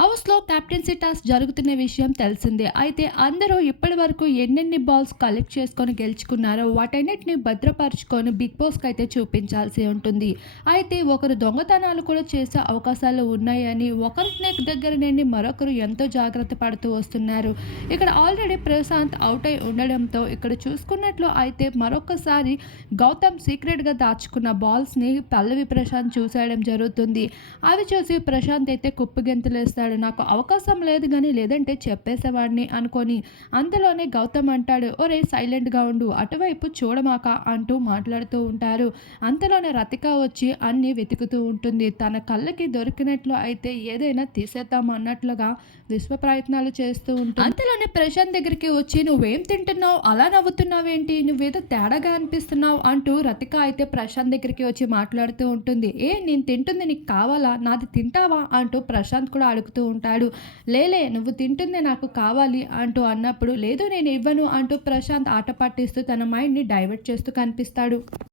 హౌస్లో captaincy task జరుగుతున్న విషయం తెలిసిందే. అయితే అందరూ ఇప్పటి వరకు ఎన్నెన్ని బాల్స్ కలెక్ట్ చేసుకొని గెలుచుకున్నారో వాటన్నిటిని భద్రపరుచుకొని బిగ్ బాస్కి అయితే చూపించాల్సి ఉంటుంది. అయితే ఒకరు దొంగతనాలు కూడా చేసే అవకాశాలు ఉన్నాయని ఒకరి దగ్గర నుండి మరొకరు ఎంతో జాగ్రత్త పడుతూ వస్తున్నారు. ఇక్కడ ఆల్రెడీ ప్రశాంత్ అవుట్ అయి ఉండడంతో ఇక్కడ చూసుకున్నట్లు అయితే మరొకసారి గౌతమ్ సీక్రెట్గా దాచుకున్న బాల్స్ని పల్లవి ప్రశాంత్ చూసేయడం జరుగుతుంది. అవి చూసి ప్రశాంత్ అయితే కుప్పగింతలేస్తాడు నాకు అవకాశం లేదు కానీ లేదంటే చెప్పేసేవాడిని అనుకొని అంతలోనే గౌతమ్ అంటాడు ఒరే సైలెంట్గా ఉండు అటువైపు చూడమాక అంటూ మాట్లాడుతూ ఉంటారు. అంతలోనే రతిక వచ్చి అన్ని వెతుకుతూ ఉంటుంది. తన కళ్ళకి దొరికినట్లు అయితే ఏదైనా తీసేద్దాం అన్నట్లుగా విశ్వ ప్రయత్నాలు చేస్తూ ఉంటుంది. అంతలోనే ప్రశాంత్ దగ్గరికి వచ్చి నువ్వేం తింటున్నావు? అలా నవ్వుతున్నావేంటి? నువ్వేదో తేడాగా అనిపిస్తున్నావు అంటూ రతిక అయితే ప్రశాంత్ దగ్గరికి వచ్చి మాట్లాడుతూ ఉంటుంది. ఏ నేను తింటుంది నీకు కావాలా? నాది తింటావా? అంటూ ప్రశాంత్ కూడా అడుగుతూ ఉంటాడు. లేలే నువ్వు తింటుంది నాకు కావాలి అంటూ అన్నప్పుడు లేదు నేను ఇవ్వను అంటూ ప్రశాంత్ ఆట పట్టిస్తూ తన మైండ్ని డైవర్ట్ చేస్తూ కనిపిస్తాడు.